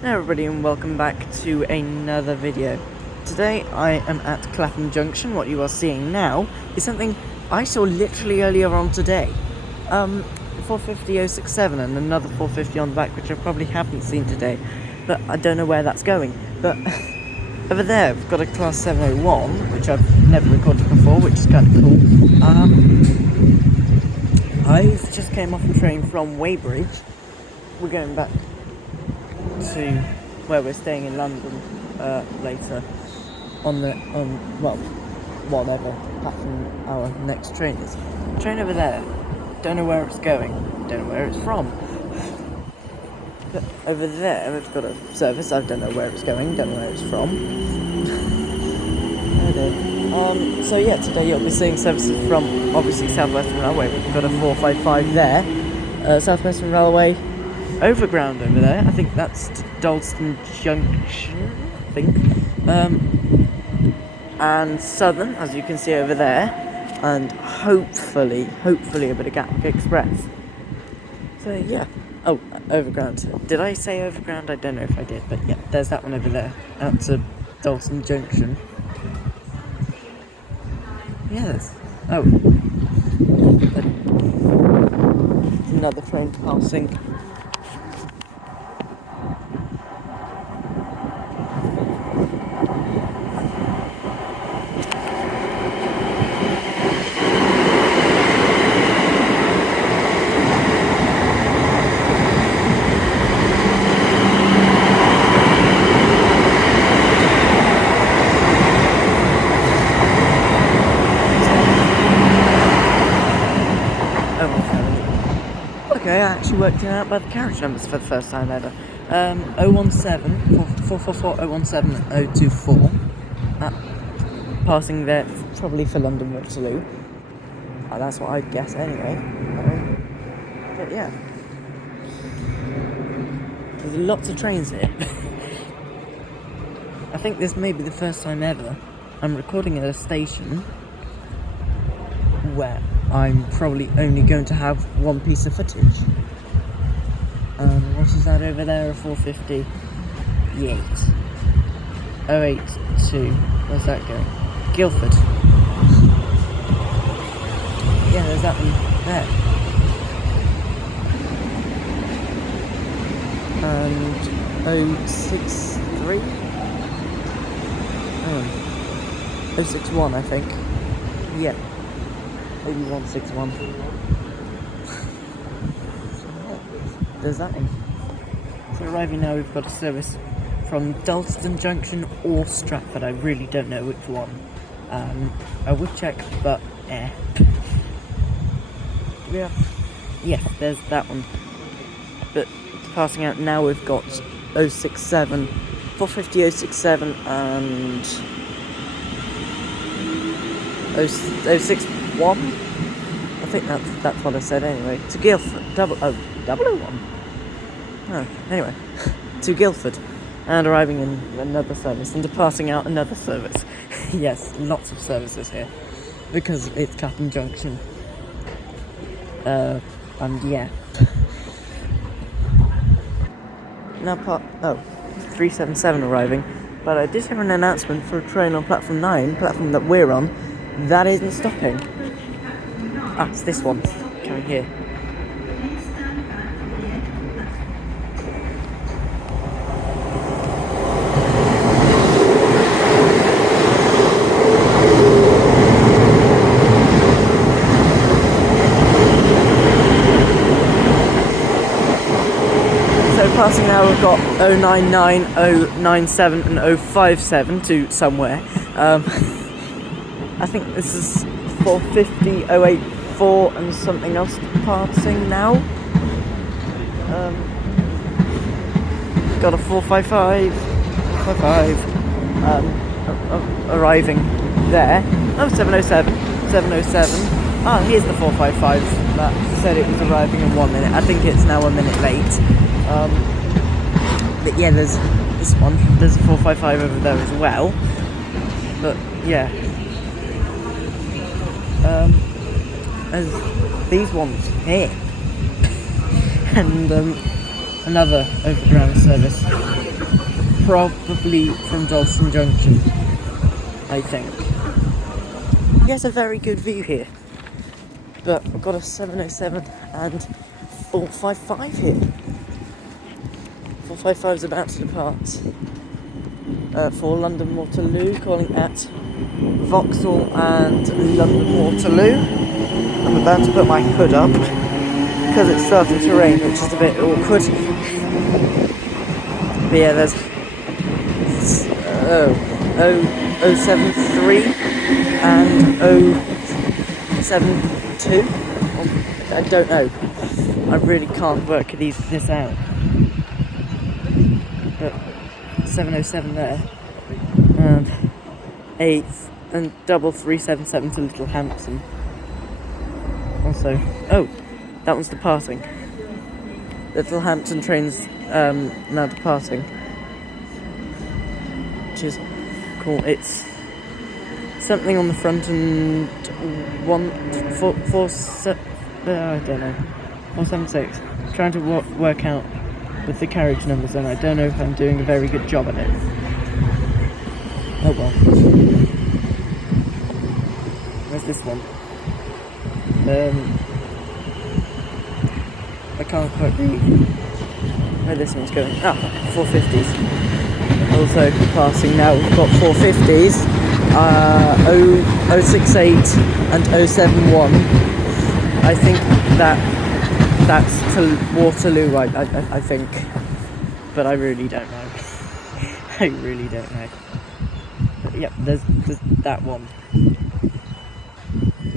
Hello everybody and welcome back to another video. Today I am at Clapham Junction. What you are seeing now is something I saw literally earlier on today. 450067 and another 450 on the back, which I probably haven't seen today, but I don't know where that's going. But over there I've got a class 701, which I've never recorded before, which is kind of cool. I just came off a train from Weybridge. We're going back to where we're staying in London later on whatever platform our next train is. Train over there, don't know where it's going, don't know where it's from. But over there we've got a service, I don't know where it's going, don't know where it's from. So yeah, today you'll be seeing services from obviously South Western Railway. We've got a 455 there, South Western Railway Overground over there. I think that's Dalston Junction, I think. And Southern, as you can see over there, and hopefully a bit of Gatwick Express. So yeah. Oh, Overground. Did I say Overground? I don't know if I did, but yeah, there's that one over there, out to Dalston Junction. Yes. Oh. Another train passing. Okay, I actually worked it out by the carriage numbers for the first time ever. 017, 444, 017, 024. Passing there, probably for London Waterloo. That's what I'd guess anyway. But yeah. There's lots of trains here. I think this may be the first time ever I'm recording at a station where I'm probably only going to have one piece of footage. What is that over there? A 458. 082. Where's that going? Guildford. Yeah, there's that one there. And 063? 061, I think. Yeah. 8161. There's that one. So arriving now, we've got a service from Dalston Junction or Stratford. I really don't know which one. I would check, but yeah, there's that one. But passing out now, we've got 067, 450 067 and 061. I think that's what I said anyway. To Guildford, 001. Oh, anyway, to Guildford, and arriving in another service, and passing out another service. Yes, lots of services here, because it's Clapham Junction. And yeah. Now 377 arriving, but I did have an announcement for a train on platform 9, platform that we're on, that isn't stopping. It's this one, coming here. So passing now, we've got 099, 097 and 057 to somewhere. I think this is 450, 084 and something else passing now. Got a 455, arriving there. 707, 707. Here's the 455 that said it was arriving in 1 minute. I think it's now a minute late. But yeah, there's this one. There's a 455 over there as well. But yeah. There's these ones here. And another overground service probably from Junction, I think. He has a very good view here. But I've got a 707 and 455 here. 455 is about to depart for London Waterloo, calling at Vauxhall and London Waterloo. I'm about to put my hood up because it's starting to rain, which is a bit awkward. But yeah, there's 073 and 072. I don't know. I really can't work this out. But 707 there, and 8 and double 377 to Little Hampton. Also, oh, that one's departing. Little Hampton train's now departing, which is cool. It's something on the front and 147. I don't know. 476. Trying to work out with the carriage numbers, and I don't know if I'm doing a very good job at it. Oh well. Where's this one? I can't quite read where this one's going. 450s. Also passing now, we've got 450s, 068 and 071. I think that's to Waterloo, I think, but I really don't know. I really don't know. But, yep, there's that one.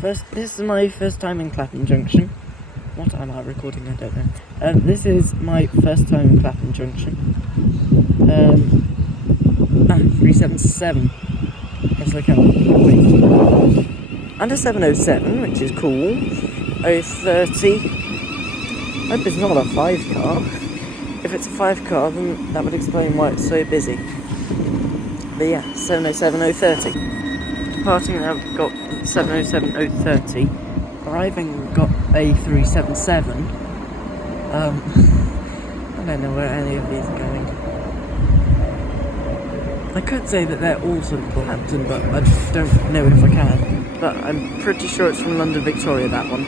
This is my first time in Clapham Junction. What am I recording? I don't know. This is my first time in Clapham Junction. 377. Yes, I can. Wait. And a 707, which is cool. 030. Hope it's not a 5 car. If it's a 5 car, then that would explain why it's so busy. But yeah, 707 030. Departing now, we've got 707 030. Arriving, we've got a 377. I don't know where any of these are going. I could say that they're all from Clapham, but I just don't know if I can. But I'm pretty sure it's from London Victoria, that one.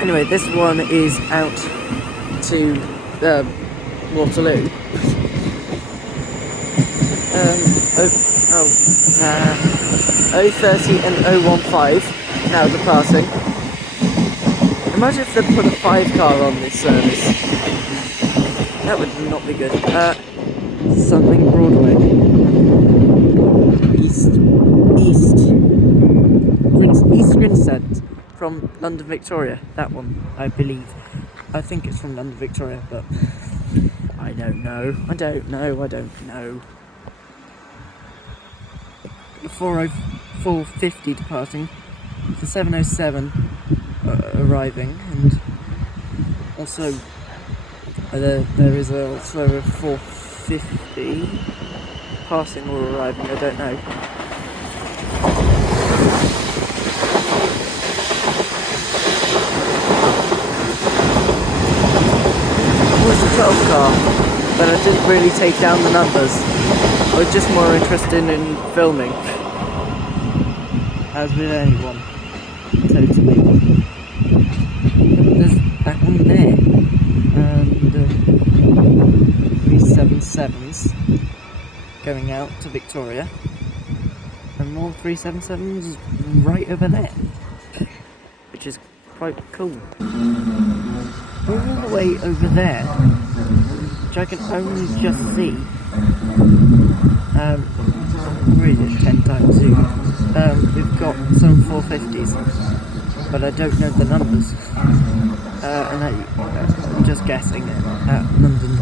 Anyway, this one is out to Waterloo. 030 and 015 now departing. Imagine if they put a 5 car on this service. That would not be good. Something Broadway. East Grinstead from London Victoria. That one, I believe. I think it's from London Victoria, but I don't know. 450 departing. The 707 arriving, and also there is also a 450 passing or arriving. I don't know. It was a 12 car, but I didn't really take down the numbers. I was just more interested in filming, as with anyone, totally. There's that one there, and 377s going out to Victoria, and more 377s right over there, which is quite cool. All the way over there, which I can only just see, really 10 times zoom. We've got some 450s, but I don't know the numbers, and I'm just guessing at London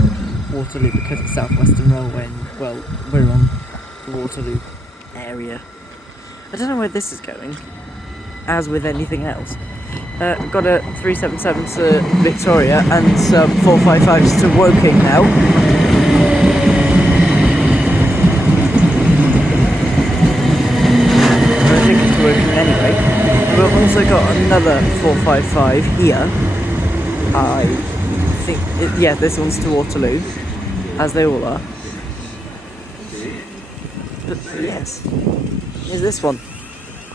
Waterloo because it's South Western Railway, and well, we're on the Waterloo area. I don't know where this is going, as with anything else. Got a 377 to Victoria and some 455s to Woking now. I think it's Woking anyway. We've also got another 455 here. I think, yeah, this one's to Waterloo, as they all are. But yes, is this one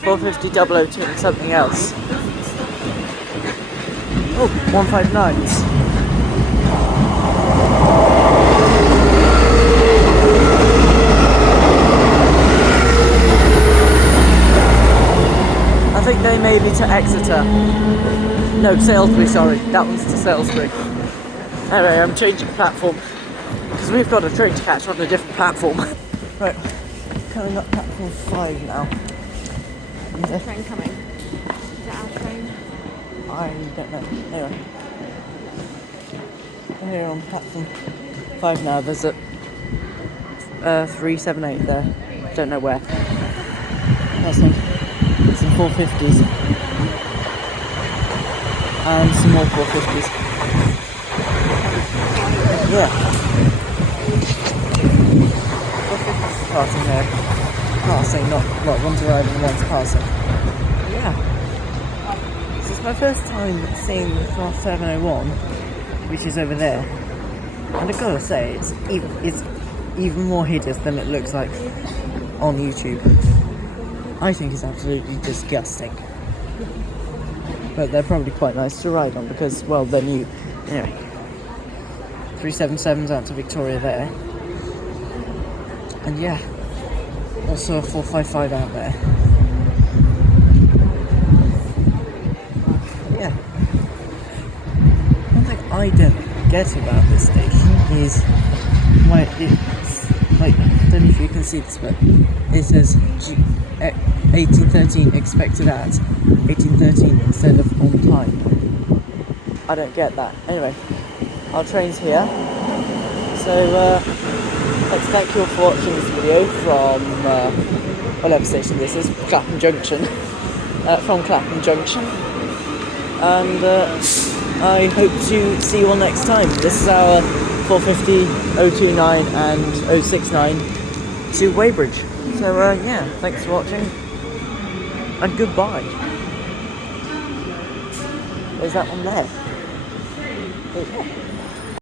450 002 and something else. Oh, 159s. I think they may be to Exeter. No, Salisbury, sorry. That one's to Salisbury. Anyway, I'm changing platform because we've got a train to catch on a different platform. Right, coming up platform 5 now. Is train coming? Is that our train? I don't know. Anyway. We're here on platform 5 now. There's a 378 there. Don't know where. That's like some 450s. And some more 450s. Yeah. 450s passing there. Passing, not one's arriving and one's passing. Yeah. This is my first time seeing the Class 701, which is over there. And I gotta say, it's even more hideous than it looks like on YouTube. I think it's absolutely disgusting. But they're probably quite nice to ride on because, well, they're new. Anyway. 377's out to Victoria there. And yeah. Also a 455 out there. Yeah. One thing I don't get about this station is why it's like, I don't know if you can see this, but it says 1813 expected at 1813 instead of on time. I don't get that. Anyway, our train's here. So let's thank you all for watching this video from whatever station this is, Clapham Junction. From Clapham Junction. And I hope to see you all next time. This is our 450, 029 and 069 to Weybridge. So yeah, thanks for watching and goodbye. There's that one there.